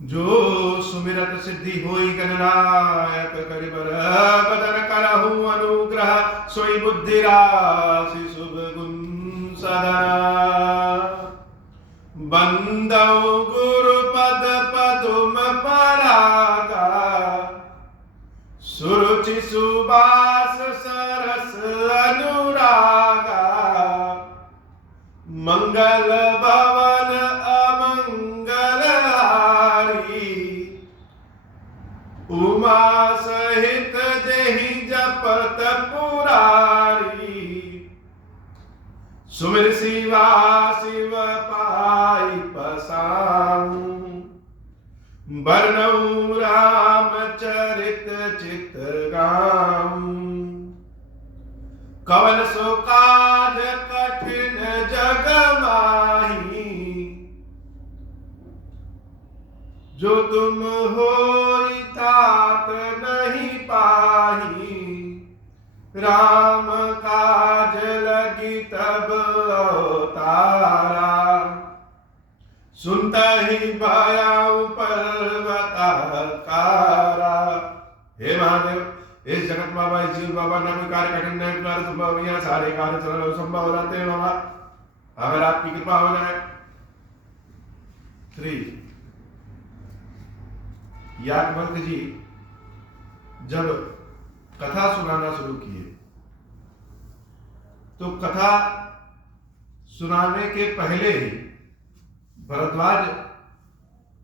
जो सुमिरत सिद्धि होई गणनायक करिबर बदन करहु अनुग्रह सोई बुद्धि राशि शुभ गुण सदना बंदौ गुरु पद पदुम परागा सुरुचि सुबास सरस अनुरागा मंगल भवन अमंगल हारी उमा सहित देहि जपत पुरारी सुमिर शिवा शिव पाई पसाऊं वर्णऊ राम चरित चित गाऊं कवन सो काज कठिन जग माही जो तुम होई तात नहीं पाही राम काज लगी तब अवतारा सुनता ही भयाऊ पर्वताकारा। हे महादेव, इस जगत बाबा इस जीव बाबा न कोई कार्य कठिन नहीं कार्य संभव, यहाँ सारे कार्य सरल संभव हो जाते हैं बाबा, अगर आपकी कृपा हो जाए। 3 याज्ञवल्क्य जी जब कथा सुनाना शुरू किए तो कथा सुनाने के पहले ही भरद्वाज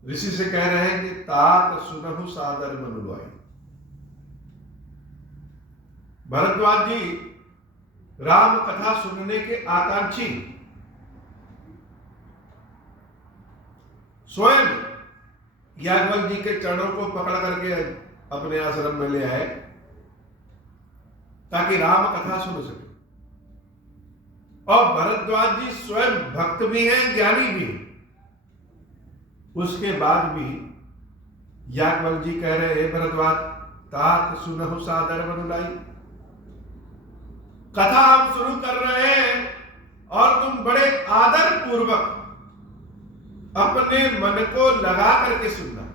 ऋषि से कह रहे हैं कि तात सुनहु सादर मनुलाई। भरद्वाज जी राम कथा सुनने के आकांक्षी स्वयं याज्ञवल्क्य जी के चरणों को पकड़ करके अपने आश्रम में ले आए ताकि राम कथा सुन सके। और भरद्वाज जी स्वयं भक्त भी हैं, ज्ञानी भी हैं। उसके बाद भी याज्ञवल्क्य जी कह रहे हैं भरद्वाज तात सुनहु सादर मनुलाई, कथा हम शुरू कर रहे हैं और तुम बड़े आदर पूर्वक अपने मन को लगा करके सुनना।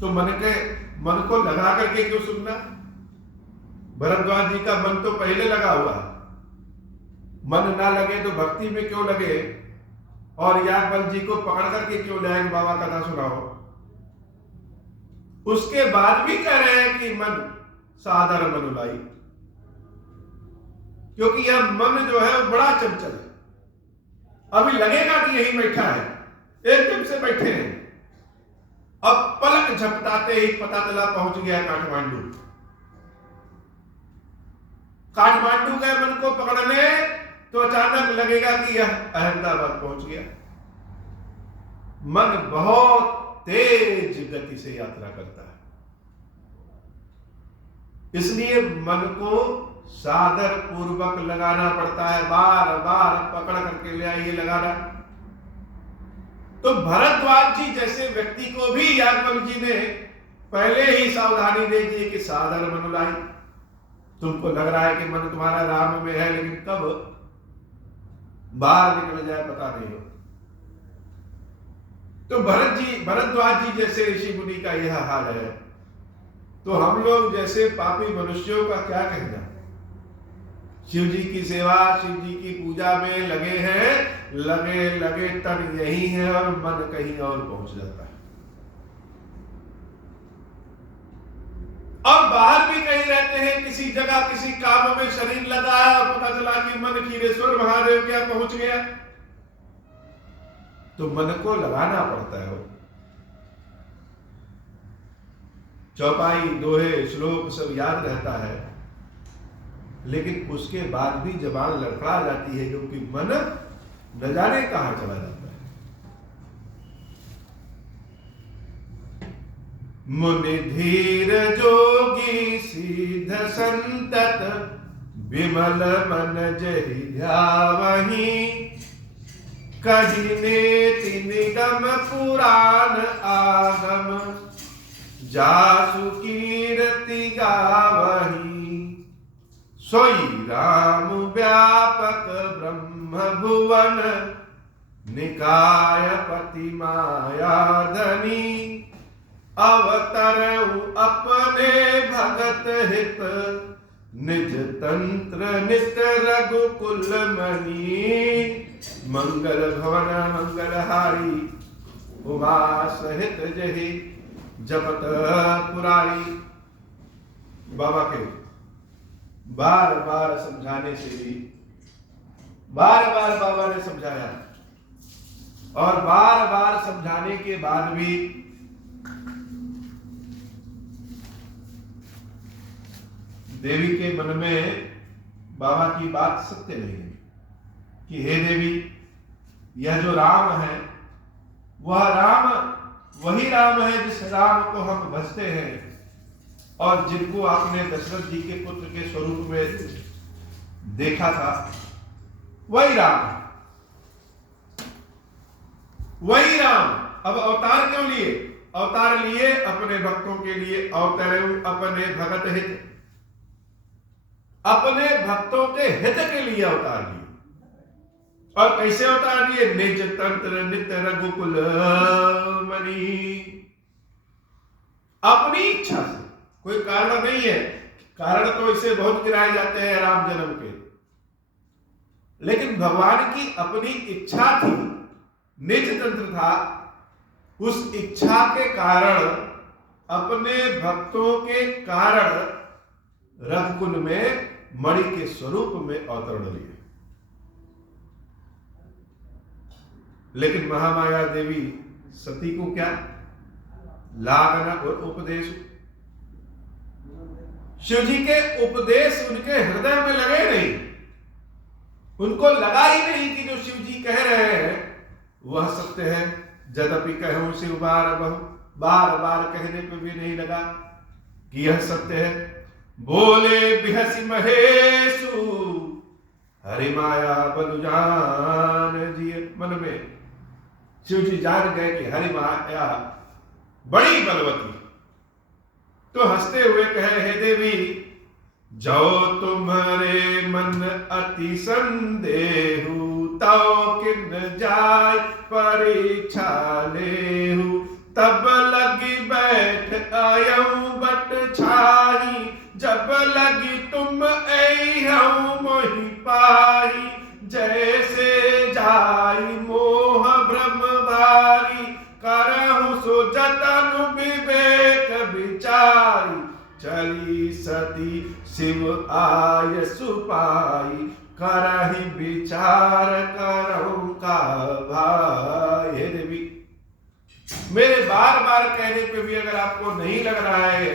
तो मन को लगा करके क्यों सुनना? भरद्वाज जी का मन तो पहले लगा हुआ है, मन ना लगे तो भक्ति में क्यों लगे? और याज्ञवल्क्य जी को पकड़ करके क्यों लाए बाबा कथा सुनाओ? उसके बाद भी कह रहे हैं कि मन सादर मनुलाई, क्योंकि यह मन जो है वो बड़ा चंचल है। अभी लगेगा कि यही बैठा है, एकदम से बैठे हैं, अब पलक झपटाते ही पता चला पहुंच गया काठमांडू। काठमांडू गए मन को पकड़ने तो अचानक लगेगा कि यह अहमदाबाद पहुंच गया। मन बहुत तेज गति से यात्रा करता है, इसलिए मन को सादर पूर्वक लगाना पड़ता है, बार बार पकड़ करके ले आइए लगाना। तो भरद्वाज जी जैसे व्यक्ति को भी याज्ञवल्क्य जी ने पहले ही सावधानी दे दी कि सादर मनुलाई। तुमको लग रहा है कि मन तुम्हारा राम में है, लेकिन कब बाहर निकल जाए पता नहीं हो। तो भरद्वाज जी जैसे ऋषि मुनि का यह हाल है, तो हम लोग जैसे पापी मनुष्यों का क्या कहना? शिव जी की सेवा, शिव जी की पूजा में लगे हैं, लगे तन यही है और मन कहीं और पहुंच जाता है। और बाहर भी कहीं रहते हैं, किसी जगह किसी काम में शरीर लगा है और पता चला कि मन खीरेश्वर महादेव क्या पहुंच गया, तो मन को लगाना पड़ता है। चौपाई, दोहे, श्लोक सब याद रहता है, लेकिन उसके बाद भी जबान लड़खड़ा जाती है, क्योंकि मन न जाने कहां चला जाता है। मुनि धीर जोगी सीध संतत विमल मन जहि ध्यावहि कहि नेति निगम पुराण आगम जासु कीर्ति गावहि सोई राम व्यापक ब्रह्म भुवन निकायपति माया धनी, अवतरऊ अपने भगत हित, निज तंत्र नित रघुकुल मणि, मंगल भवन मंगलहारी, उमा सहित जहि जपत पुरारी। बाबा के बार बार समझाने से भी, बार बार बाबा ने समझाया, और बार बार समझाने के बाद भी देवी के मन में बाबा की बात सत्य नहीं है कि हे देवी, यह जो राम है वह राम वही राम है जिस राम को हम भजते हैं, और जिनको आपने दशरथ जी के पुत्र के स्वरूप में देखा था, वही राम, वही राम। अब अवतार क्यों लिए? अवतार लिए अपने भक्तों के लिए, अवतरेउ अपने भगत हित, अपने भक्तों के हित के लिए अवतार लिए। और कैसे अवतार लिए? निज तंत्र नित्य रघुकुल मणि, अपनी इच्छा से, कोई कारण नहीं है। कारण तो इसे बहुत गिराए जाते हैं राम जन्म के, लेकिन भगवान की अपनी इच्छा थी, निज तंत्र था। उस इच्छा के कारण, अपने भक्तों के कारण रघुकुल में मणि के स्वरूप में अवतरण लिया। लेकिन महामाया देवी सती को क्या लागना और उपदेश, शिव जी के उपदेश उनके हृदय में लगे नहीं, उनको लगा ही नहीं कि जो शिव जी कह रहे हैं वह सत्य है। यद्यपि कहूं शिव बार बहु, बार बार कहने पे भी नहीं लगा कि यह सत्य है। बोले बिहसी महेशु, हरि माया बलुजान जी। मन में शिव जी जान गए कि हरि माया बड़ी बलवती, तो हंसते हुए कहे, हे देवी, जो तुम्हारे मन अति संदेहु, तो किन जाय परीक्षा लेहु, तब लगी बैठ आयऊ बट छाई, जब लगी तुम ऐहऊ मोहि पाई, जैसे जाई मोह भ्रम भारी, करहु सो जतन विवेक विचारी, चली सती शिव आय सुपाई, करहि विचार करहु का भाई। हे देवी, मेरे बार बार कहने पे भी अगर आपको नहीं लग रहा है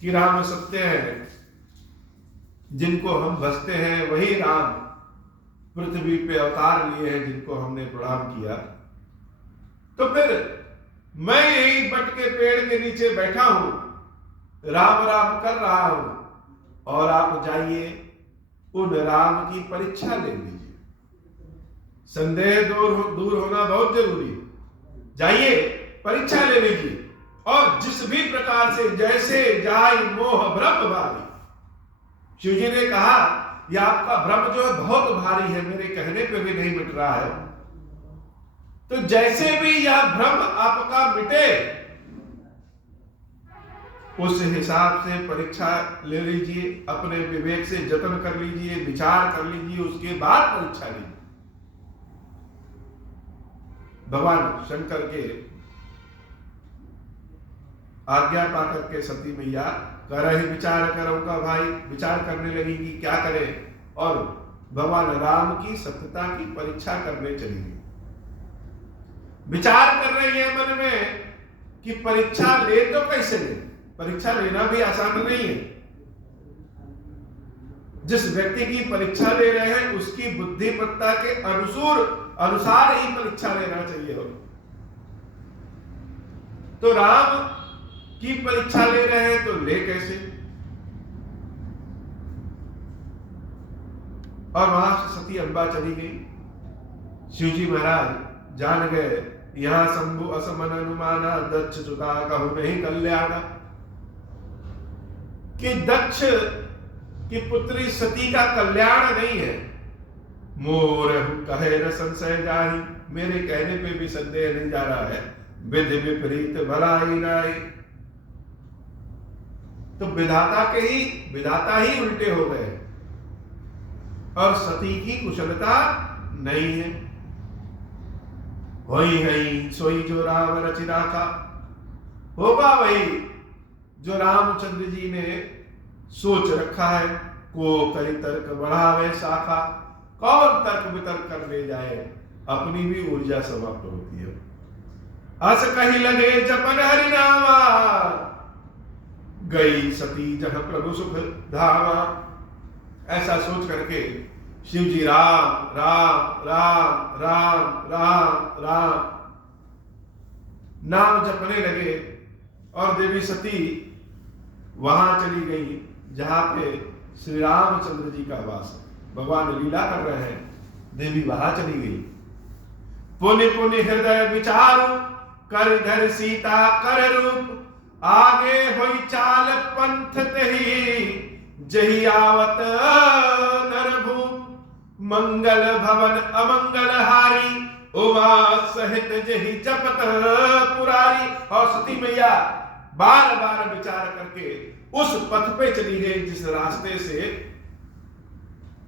कि राम सत्य है, जिनको हम भजते हैं वही राम पृथ्वी पे अवतार लिए हैं, जिनको हमने प्रणाम किया, तो फिर मैं यही बट के पेड़ के नीचे बैठा हूं, राम राम कर रहा हूं, और आप जाइए उन राम की परीक्षा ले लीजिए। संदेह दूर होना बहुत जरूरी है। जाइए परीक्षा ले लीजिए, और जिस भी प्रकार से जैसे जाय मोह भ्रम भारी, शिव जी ने कहा यह आपका भ्रम जो है बहुत भारी है, मेरे कहने पे भी नहीं मिट रहा है, तो जैसे भी यह भ्रम आपका मिटे, उस हिसाब से परीक्षा ले लीजिए, अपने विवेक से जतन कर लीजिए, विचार कर लीजिए, उसके बाद परीक्षा लीजिए। भगवान शंकर के आज्ञा पाकर के सती मैया करहि विचार करो का भाई, विचार करने लगी कि क्या करे, और भगवान राम की सत्यता की परीक्षा करने चली गई। विचार कर रही है मन में कि परीक्षा ले तो कैसे ले, परीक्षा लेना भी आसान नहीं है। जिस व्यक्ति की परीक्षा ले रहे हैं उसकी बुद्धिमत्ता के अनुसार ही परीक्षा लेना चाहिए हो। तो राम की परीक्षा ले रहे हैं तो ले कैसे? और वहां से सती अम्बा चली गई। शिवजी महाराज जान गए यहां शंभु असमन अनुमाना, दक्ष चुका कहु नहीं कल्याण, कि दक्ष की पुत्री सती का कल्याण नहीं है, मोरहु कहे न संशय जाहि, मेरे कहने पे भी संदेह नहीं जा रहा है, विधि विपरीत भलाई नाई। तो विधाता ही उल्टे हो गए और सती की कुशलता नहीं है। होई है सोई जो राम रचि राखा, होगा वही जो रामचंद्र जी ने सोच रखा है। को कई तर्क बढ़ावे शाखा, कौन तर्क वितर्क कर ले जाए, अपनी भी ऊर्जा समाप्त होती है। अस कही लगे जपन हरि नामा, गई सती जहां प्रभु सुख धामा। ऐसा सोच करके शिव जी राम राम राम राम राम राम नाम जपने लगे और देवी सती वहां चली गई जहां पे श्री रामचंद्र जी का वास है। भगवान लीला कर रहे हैं, देवी वहां चली गई। पुनि पुनि हृदय विचारु, कर धर सीता कर रूप, आगे हुई चाल पंथ तही, जही आवत नरभूप। मंगल भवन अमंगल हारी, उमा सहित जही जपत पुरारी। और सती मैया बार बार विचार करके उस पथ पे चली गई जिस रास्ते से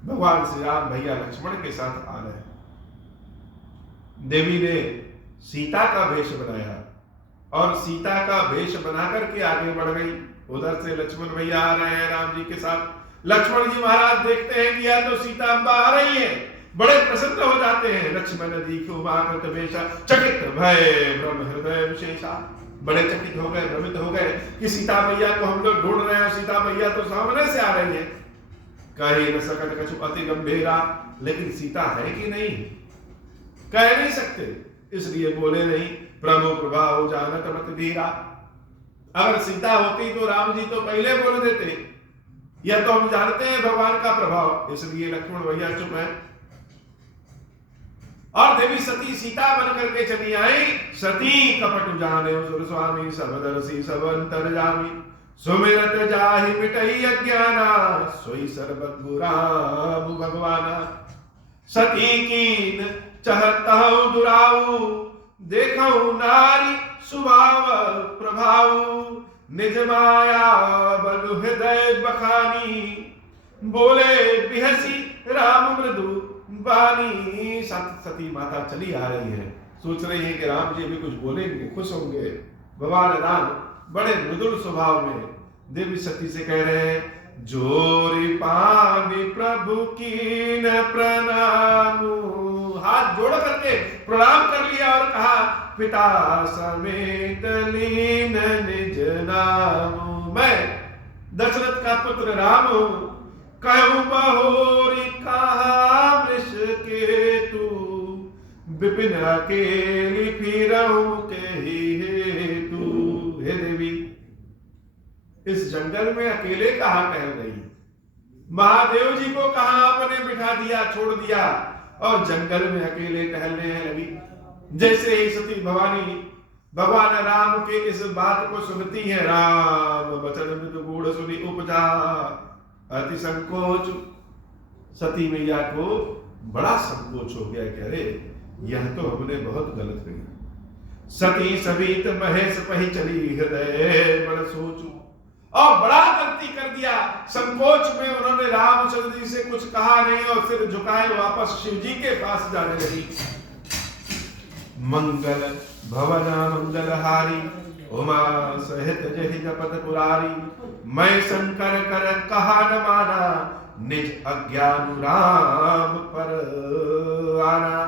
भगवान श्री राम भैया लक्ष्मण के साथ आ रहे। देवी ने सीता का वेश बनाया और सीता का वेश बना करके आगे बढ़ गई। उधर से लक्ष्मण भैया आ रहे हैं राम जी के साथ। लक्ष्मण जी महाराज देखते हैं कि यह तो सीता अम्बा आ रही है, बड़े प्रसन्न हो जाते हैं। लक्ष्मण दीखो उमाकृत वेशा, चकित भय ब्रह्म हृदय विशेषा। बड़े चकित हो गए, भ्रमित हो गए कि सीता मैया को हम लोग ढूंढ रहे हैं, सीता मैया तो सामने से आ रही है। कहे न सकत कछु अति गंभीरा, लेकिन सीता है कि नहीं कह नहीं सकते, इसलिए बोले नहीं। प्रभु प्रभाव जानत मत धीरा, अगर सीता होती तो राम जी तो पहले बोल देते। यह तो हम जानते हैं भगवान का प्रभाव, इसलिए लक्ष्मण भैया चुप है। और देवी सती सीता बन करके चली आई। सती कपट जाने सुर स्वामी, सब दर्शी सब अंतर्यामी। सुमिरत जाहि मिटई अज्ञाना, सोई सर्वज्ञ राम भगवाना। सती कीन चहतहु दुराऊ, देखऊ नारी सुभाव प्रभाऊ। निज माया बलु हृदय बखानी, बोले बिहसी राम मृदु बानी। सती माता चली आ रही है, सोच रही है कि राम जी भी कुछ बोलेंगे, खुश होंगे। भगवान राम बड़े मृदुल स्वभाव में देवी सती से कह रहे हैं, जोरी पानी प्रभु की न प्रणामु। हाथ जोड़ करके प्रणाम कर लिया और कहा, पिता समेत लीन निज नामु। मैं दशरथ का पुत्र राम हूं, कहूं बहोरी कहा वृष के तू। विपिन अकेली फिरहूं के ही हेतु। हे देवी, इस जंगल में अकेले कहां टहल रही? महादेव जी को कहां आपने बिठा दिया, छोड़ दिया और जंगल में अकेले टहलने लगी। जैसे ही सती भवानी भगवान राम के इस बात को सुनती है, राम वचन मृदु गूढ़ सुनी उपजा अति संकोच। सती मैया को बड़ा संकोच हो गया कि अरे यह तो हमने बहुत गलत कही। सती सवित महेश पही चली, हृदय बड़ सोचू। और बड़ा गलती कर दिया। संकोच में उन्होंने रामचंद्र जी से कुछ कहा नहीं और सिर झुकाए वापस शिव जी के पास जाने लगी। मंगल भवन मंगल हारी, उमा सहित जहि जपत पुरारी। मैं शंकर कर कहा न माना, निज अज्ञान राम पर आना।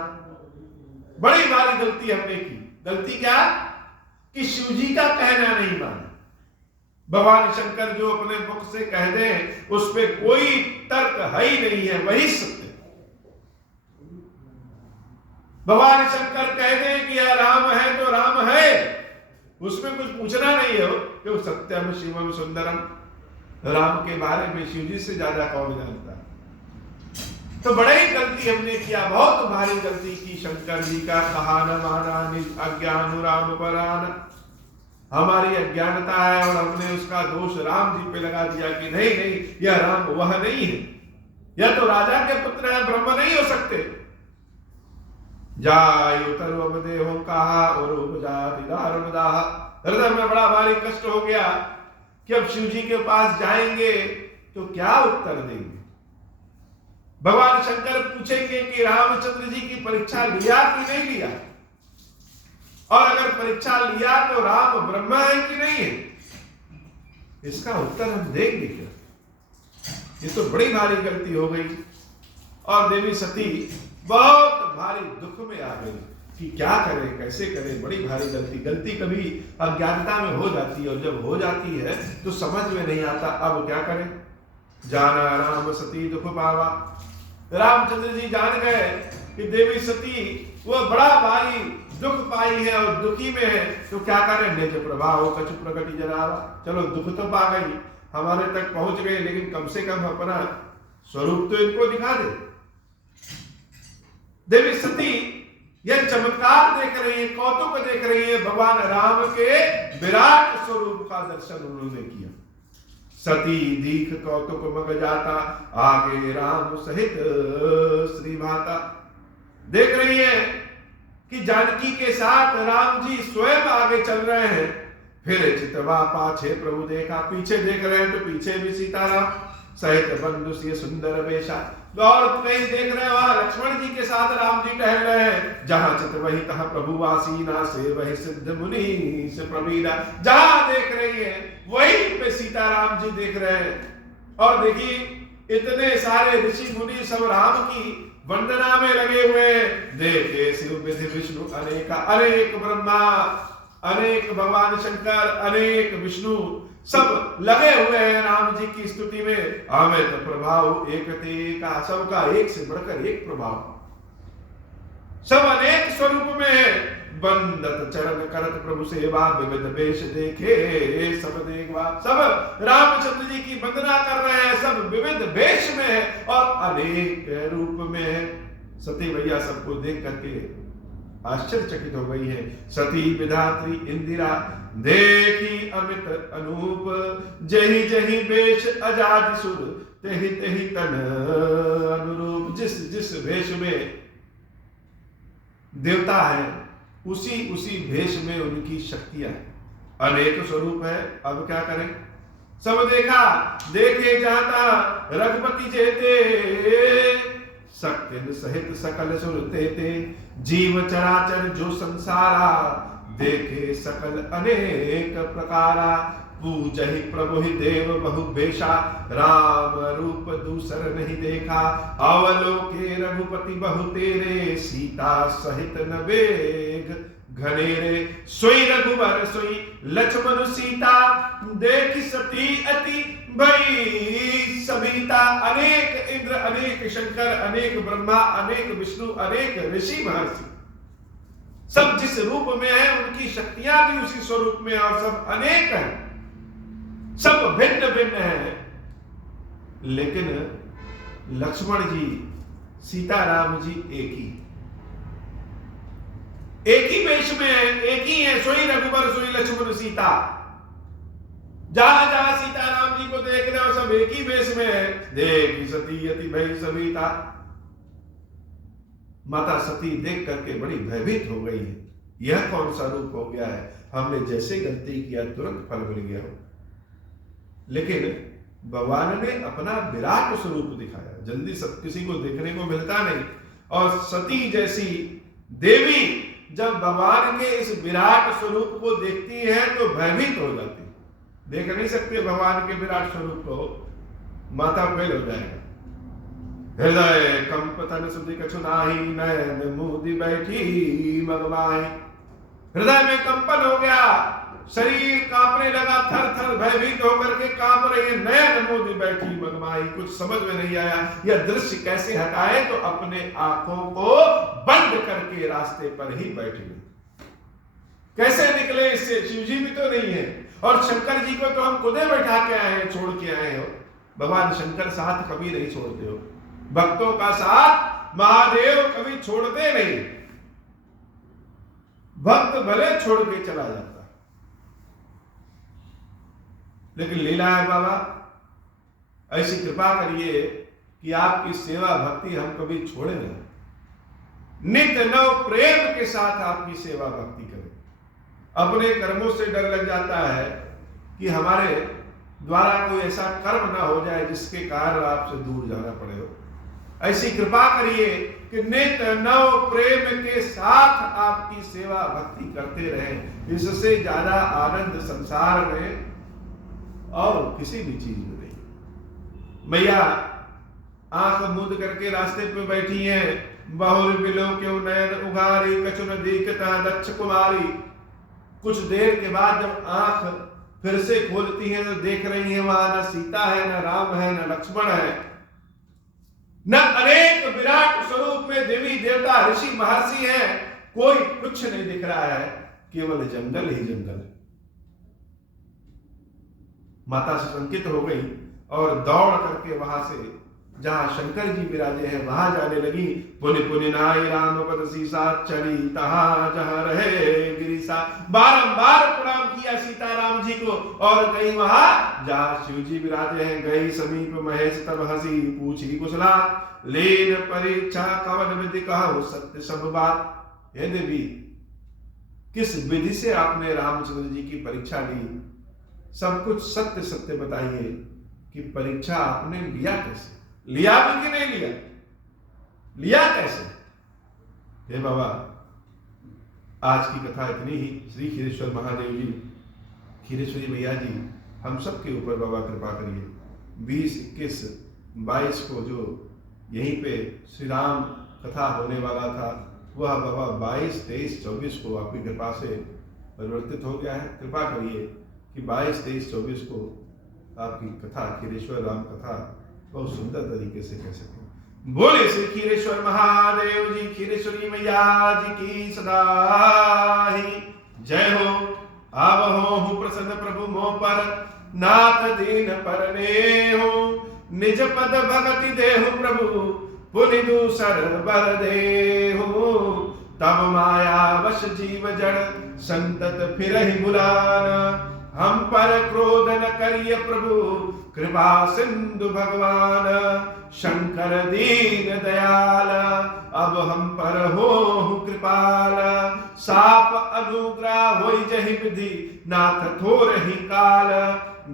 बड़ी भारी गलती हमने की। गलती क्या? कि शिव जी का कहना नहीं माना। भगवान शंकर जो अपने मुख से कह दे उस पे कोई तर्क है ही नहीं है, वही सत्य। भगवान शंकर कह दे कि यह राम है तो राम है, उसमें कुछ पूछना नहीं है कि वो सत्यम शिवम सुंदरम। राम के बारे में शिव जी से ज्यादा कौन जानता है? तो बड़ी गलती हमने किया, बहुत भारी गलती की। शंकर जी का कहा न माना, निज अज्ञान राम पर आना। हमारी अज्ञानता है और हमने उसका दोष राम जी पे लगा दिया कि नहीं नहीं यह राम वह नहीं है। यह तो राजा के पुत्र हैं, ब्रह्म नहीं हो सकते। जाय उतरवम देहों कहा और उपजाति दारमदाह। हृदय में बड़ा भारी कष्ट हो गया कि अब शिव जी के पास जाएंगे तो क्या उत्तर देंगे। भगवान शंकर पूछेंगे कि रामचंद्र जी की परीक्षा लिया कि नहीं लिया, और अगर परीक्षा लिया तो राम ब्रह्म है कि नहीं है, इसका उत्तर हम देंगे क्या। ये तो बड़ी भारी गलती हो गई और देवी सती बहुत भारी दुख में आ गई कि क्या करें, कैसे करें। बड़ी भारी गलती कभी अज्ञानता में हो जाती है, और जब हो जाती है तो समझ में नहीं आता अब क्या करें। जाना राम सती दुख पावा। रामचंद्र जी जान गए कि देवी सती वो बड़ा भारी दुख पाई है और दुखी में है, तो क्या करें। निज प्रभाव कछु प्रगति जरावा। चलो दुख तो पा गई, हमारे तक पहुंच गए, लेकिन कम से कम अपना स्वरूप तो इनको दिखा दे। देवी सती यह चमत्कार देख रही है, कौतुक देख रही है, भगवान राम के विराट स्वरूप का दर्शन उन्होंने किया। सती दीख कौतुक मग जाता, आगे राम सहित श्री माता। देख रही है कि जानकी के साथ राम जी स्वयं आगे चल रहे हैं। फिर चितवा पाछे प्रभु देखा, पीछे देख रहे हैं तो पीछे भी सीताराम सहित बंधु से सुंदर वेशा। और कहीं देख रहे हो लक्ष्मण जी के साथ राम जी टहल रहे हैं। जहां चित वही तहाँ प्रभु वासीना से वही सिद्ध मुनि से प्रवीरा। जहां देख रही है वहीं पे सीताराम जी देख रहे हैं। और देखिए इतने सारे ऋषि मुनि सब राम की वंदना में लगे हुए हैं। देखे शिव विधि विष्णु अनेक, अनेक ब्रह्मा, अनेक भगवान शंकर, अनेक विष्णु, सब लगे हुए हैं राम जी की स्तुति में। अमित प्रभाव एक का, सबका एक से बढ़कर एक प्रभाव, सब अनेक स्वरूप में है। बंदत चरण करत प्रभु सेवा, विविध वेश देखे सब देखवा। सब रामचंद्र जी की वंदना कर रहे हैं, सब विविध वेश में है और अनेक रूप में है। सती भैया सबको देख करके आश्चर्यचकित हो गई है। सती विधात्री इंदिरा देखी अमित अनूप, जही जही वेश अजाद सुर, तेहि तेहि तन अनुरूप। जिस जिस वेश में देवता है उसी उसी भेष में उनकी शक्तियां हैं। अनेक स्वरूप है। अब क्या करें। सब देखा, देखे जाता रघुपति जेते, शक्ति सहित सकल सुरते थे। जीव चराचर जो संसारा, देखे सकल अनेक प्रकारा। पूजहि प्रभु ही देव बहु बेशा, राम रूप दूसर नहीं देखा। अवलोके रघुपति बहु तेरे, सीता सहित न बेग घनेरे। सोई रघुबर सोई लक्ष्मण सीता, देख सती अति भई सविता। अनेक इंद्र, अनेक शंकर, अनेक ब्रह्मा, अनेक विष्णु, अनेक ऋषि महर्षि, सब जिस रूप में है उनकी शक्तियां भी उसी स्वरूप में, और सब अनेक हैं, सब भिन्न भिन्न है। लेकिन लक्ष्मण जी, सीताराम जी एक ही वेश में है, एक ही है। सोई रघुबर सोई लक्ष्मण सीता। जहां जहां सीताराम जी को देख रहे हो सब एक ही वेश में है। देखी सती अति भय सविता। माता सती देख करके बड़ी भयभीत हो गई है। यह कौन सा रूप हो गया है, हमने जैसे गलती किया तुरंत फल मिल गया हो। लेकिन भगवान ने अपना विराट स्वरूप दिखाया, जल्दी सब किसी को देखने को मिलता नहीं। और सती जैसी देवी जब भगवान के इस विराट स्वरूप को देखती है तो भयभीत हो जाती है। देख नहीं सकते भगवान के विराट स्वरूप को, माता फेल हो जाएगा। हृदय कंप तन सुधि कछु नाही, नयन मूंदी बैठी मगवाई। हृदय में कंपन हो गया, शरीर कांपने लगा, थर थर भयभीत होकर के कांप रही है। नयन मूंदी बैठी मगवाई। कुछ समझ में नहीं आया यह दृश्य कैसे हटाए, तो अपने आंखों को बंद करके रास्ते पर ही बैठ गई। कैसे निकले इससे, शिव जी भी तो नहीं है और शंकर जी को तो हम खुदे बैठा के आए हैं, छोड़ के आए हो। भगवान शंकर साथ कभी नहीं छोड़ते हो, भक्तों का साथ महादेव कभी छोड़ते नहीं। भक्त भले छोड़ के चला जाता, लेकिन लीला है बाबा, ऐसी कृपा करिए कि आपकी सेवा भक्ति हम कभी छोड़े नहीं, नित्य नव प्रेम के साथ आपकी सेवा भक्ति करें। अपने कर्मों से डर लग जाता है कि हमारे द्वारा कोई ऐसा कर्म ना हो जाए जिसके कारण आपसे दूर जाना पड़े हो। ऐसी कृपा करिए कि नित्य नव प्रेम के साथ आपकी सेवा भक्ति करते रहें। इससे ज्यादा आनंद संसार में और किसी भी चीज में नहीं। मैया आंख मूंद करके रास्ते पे बैठी हैं, बहुर बिलो क्यों नयन उगारी, कछु न दीखता दक्ष कुमारी। कुछ देर के बाद जब आंख फिर से खोलती हैं तो देख रही हैं वहां न सीता है, न राम है, न लक्ष्मण है, न अनेक विराट स्वरूप में देवी देवता ऋषि महर्षि हैं। कोई कुछ नहीं दिख रहा है, केवल जंगल ही जंगल है। माता से संकित हो गई और दौड़ करके वहां से जहां शंकर जी विराजे हैं वहां जाने लगी। पुनि पुनि नाई राम पद सीसा चली, तहां जहां रहे गिरिसा। बारंबार प्रणाम किया सीताराम जी को और गई वहां जहां शिव जी विराजे हैं। गई समीप महेश तब हंसी, पूछी कुशला लेन परीक्षा, कवन विधि कहो सत्य सब बात। हे देवी, किस विधि से आपने रामचंद्र जी की परीक्षा ली? सब कुछ सत्य सत्य बताइए कि परीक्षा आपने लिया कैसे, लिया भी कि नहीं लिया, लिया कैसे? हे बाबा, आज की कथा इतनी ही। श्री खीरेश्वर महादेव जी, खीरेश्वरी मैया जी, हम सब के ऊपर बाबा कृपा करिए। 20, 21, 22 को जो यहीं पे श्री राम कथा होने वाला था, वह बाबा 22, 23, 24 को आपकी कृपा से परिवर्तित हो गया है। कृपा करिए कि 22, 23, 24 को आपकी कथा, खीरेश्वर राम कथा बहुत सुंदर तरीके से कह सकें। बोले श्री खीरेश्वर महादेव जी, खीरेश्वरी मैया जी की सदा ही जय हो। आवहो प्रसन्न प्रभु मोह पर, नाथ दीन परने हो। निज पद भगति देहु प्रभु, पुनि दूसर बर देहु। तब माया वश जीव जड़, संतत फिरहि बुलाना। हम पर क्रोध न करिय प्रभु, कृपा सिंधु भगवान। शंकर दीन दयाल, अब हम पर हो कृपाल। साप अनुग्रह होई जहि विधि, नाथ थोर ही काल।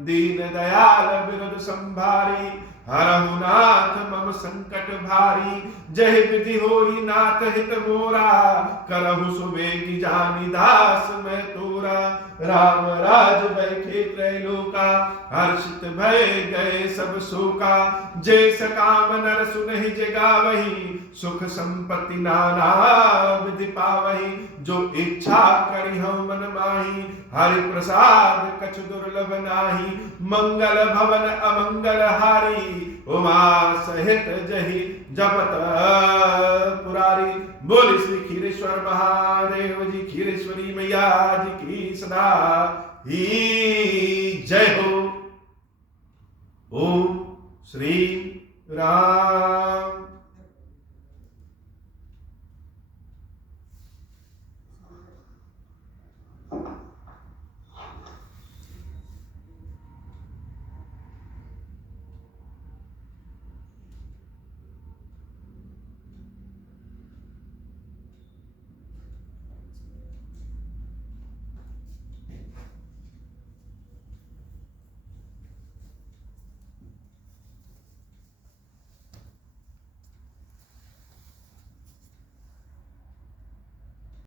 दीन दयाल विरुद्ध संभारी, हरहु नाथ मम संकट भारी। जय विधि होई नाथ हित मोरा, करहु सुबेगी जानी दास मैं तोरा। राम राज बैठे त्रैलोका, हर्षित भय गए सब शोका। जैस काम नर सुनहि जगावहि, सुख संपत्ति नाना विधि पावहि। जो इच्छा करि हूँ मन माही, हरि प्रसाद कछु दुर्लभ नाही। मंगल भवन अमंगल हारी, उमा सहित जहि जपत पुरारी। बोल श्री खीरेश्वर महादेव जी, खीरेश्वरी मैया जी की सदा ही जय हो। ओम श्री राम